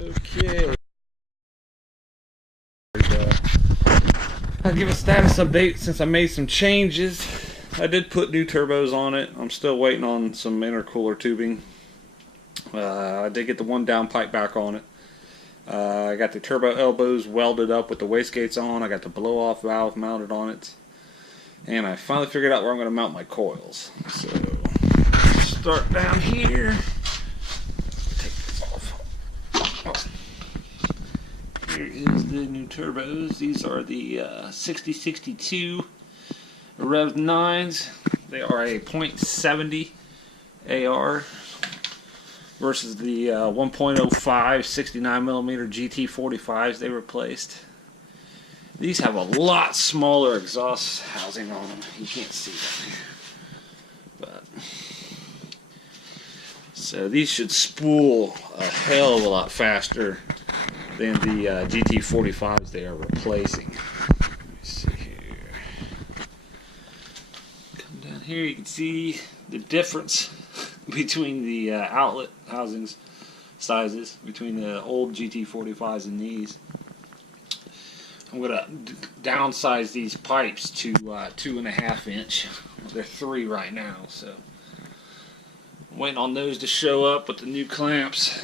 Okay. I'll give a status update since I made some changes. I did put new turbos on it. I'm still waiting on some intercooler tubing. I did get the one downpipe back on it. I got the turbo elbows welded up with the wastegates on. I got the blow-off valve mounted on it. And I finally figured out where I'm going to mount my coils. So, start down here. Take this off. Here is the new turbos. These are the 6062 Rev 9s. They are a .70 AR versus the 1.05 69mm GT45s they replaced. These have a lot smaller exhaust housing on them. You can't see that. But so these should spool a hell of a lot faster than the GT45s they are replacing. Let me see here. Come down here, you can see the difference between the outlet housings sizes between the old GT45s and these. I'm going to downsize these pipes to 2.5 inch. They're 3 right now, so I'm waiting on those to show up with the new clamps.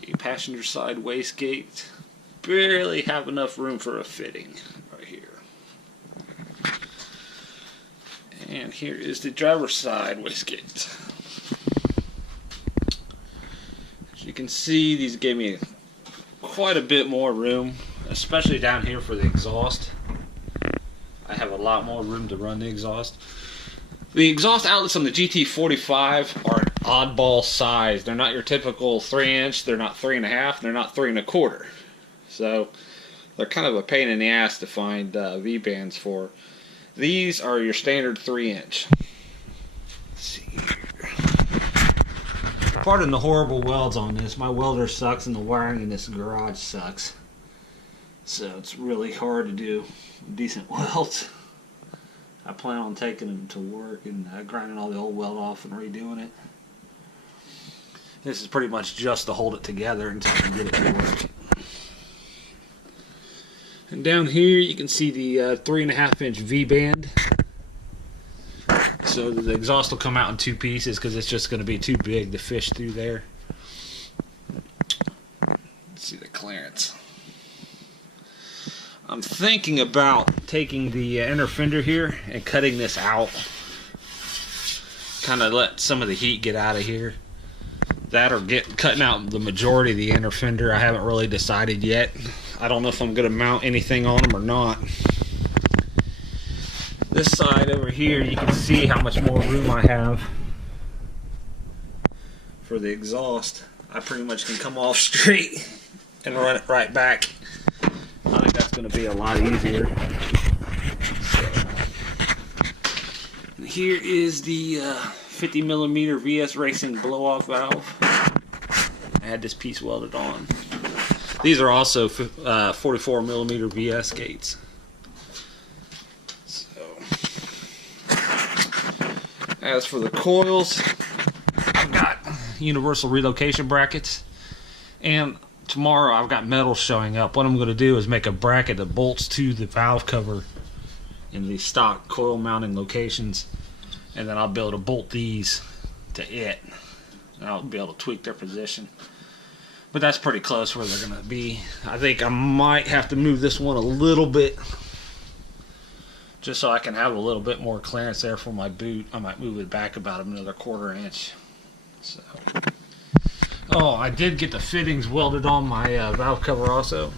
The passenger side wastegate barely have enough room for a fitting right here. And here is the driver's side wastegate. As you can see, these gave me quite a bit more room, especially down here for the exhaust. I have a lot more room to run the exhaust. The exhaust outlets on the GT45 are an oddball size. They're not your typical 3-inch, they're not 3.5, they're not 3.25. So they're kind of a pain in the ass to find V-bands for. These are your standard 3-inch. Let's see here. Pardon the horrible welds on this. My welder sucks and the wiring in this garage sucks. So it's really hard to do decent welds. I plan on taking them to work and grinding all the old weld off and redoing it. This is pretty much just to hold it together until I can get it to work. And down here you can see the 3.5 inch V-band. So the exhaust will come out in 2 pieces because it's just going to be too big to fish through there. Let's see the clearance. I'm thinking about taking the inner fender here and cutting this out. Kind of let some of the heat get out of here. That or cutting out the majority of the inner fender. I haven't really decided yet. I don't know if I'm going to mount anything on them or not. This side over here, you can see how much more room I have for the exhaust. I pretty much can come off straight and run it right back. I think that's going to be a lot easier. And here is the 50mm VS Racing blow-off valve. I had this piece welded on. These are also 44mm VS gates. As for the coils, I've got universal relocation brackets, and tomorrow I've got metal showing up. What I'm going to do is make a bracket that bolts to the valve cover in the stock coil mounting locations, and then I'll be able to bolt these to it, and I'll be able to tweak their position. But that's pretty close where they're going to be. I think I might have to move this one a little bit just so I can have a little bit more clearance there for my boot. I might move it back about another 1/4 inch. So, oh, I did get the fittings welded on my valve cover also.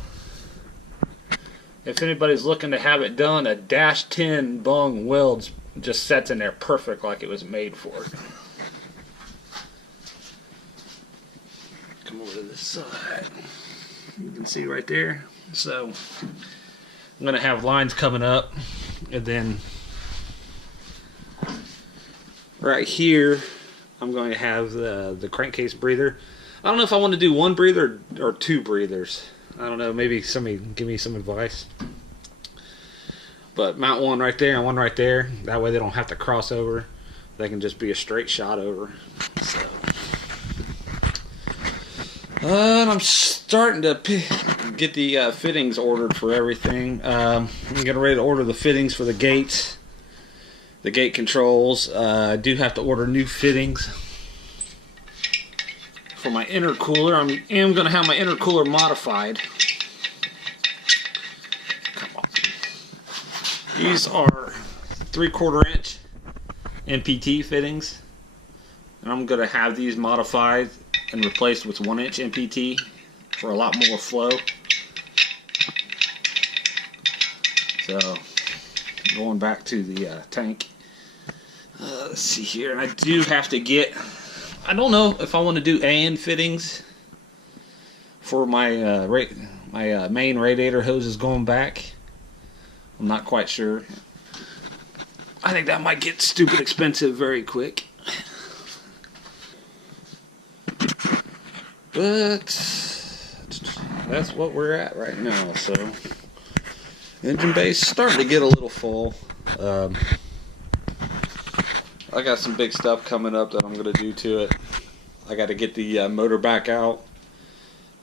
If anybody's looking to have it done, a -10 bung welds just sets in there perfect like it was made for it. Come over to this side. You can see right there. So I'm going to have lines coming up, and then right here I'm going to have the crankcase breather. I don't know if I want to do 1 breather or 2 breathers. I don't know, maybe somebody give me some advice. But mount one right there and one right there. That way they don't have to cross over. They can just be a straight shot over. So And I'm starting to get the fittings ordered for everything. I'm getting ready to order the fittings for the gates, the gate controls. I do have to order new fittings for my intercooler. I am going to have my intercooler modified. Come on. These are 3/4 inch MPT fittings, and I'm going to have these modified and replaced with 1 inch MPT for a lot more flow. So, going back to the tank. Let's see here, and I do have to get, I don't know if I want to do AN fittings for my main radiator hoses going back. I'm not quite sure. I think that might get stupid expensive very quick. But that's what we're at right now. So engine bay's starting to get a little full. I got some big stuff coming up that I'm going to do to it. I got to get the motor back out,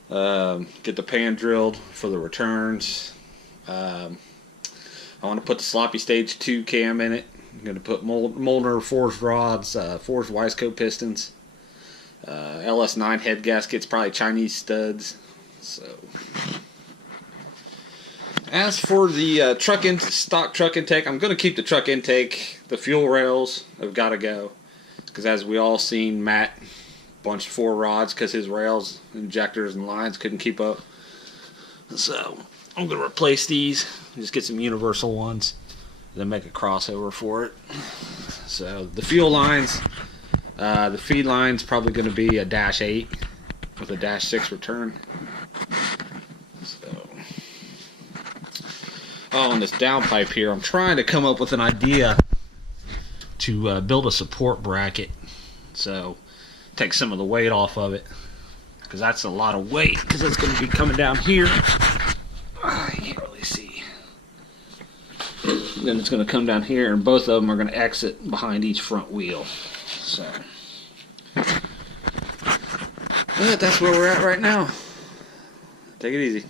get the pan drilled for the returns. I want to put the sloppy stage 2 cam in it. I'm going to put Molnar forged rods, forged Wiseco pistons, LS9 head gaskets, probably Chinese studs. So, as for the stock truck intake, I'm going to keep the truck intake. The fuel rails have got to go, because as we all seen, Matt bunched 4 rods because his rails, injectors, and lines couldn't keep up. So I'm going to replace these, just get some universal ones, and then make a crossover for it. So the fuel lines, the feed line's probably going to be a -8 with a -6 return. So, on this downpipe here, I'm trying to come up with an idea to build a support bracket. So take some of the weight off of it, because that's a lot of weight, because it's going to be coming down here. I can't really see. Then it's going to come down here, and both of them are going to exit behind each front wheel. So, but that's where we're at right now. Take it easy.